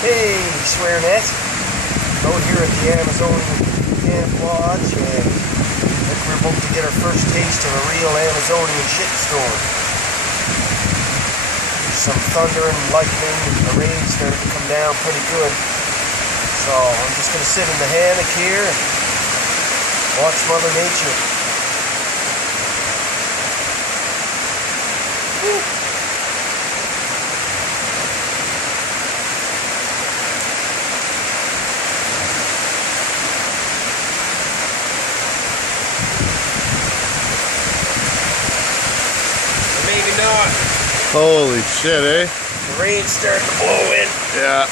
Hey, SwearNet. Out here at the Amazonian Camp Lodge, and I think we're about to get our first taste of a real Amazonian shitstorm. Some thunder and lightning, and the rain started to come down pretty good. So I'm just going to sit in the hammock here and watch Mother Nature. Woo. Maybe not. Holy shit, eh? The rain's starting to blow in. Yeah.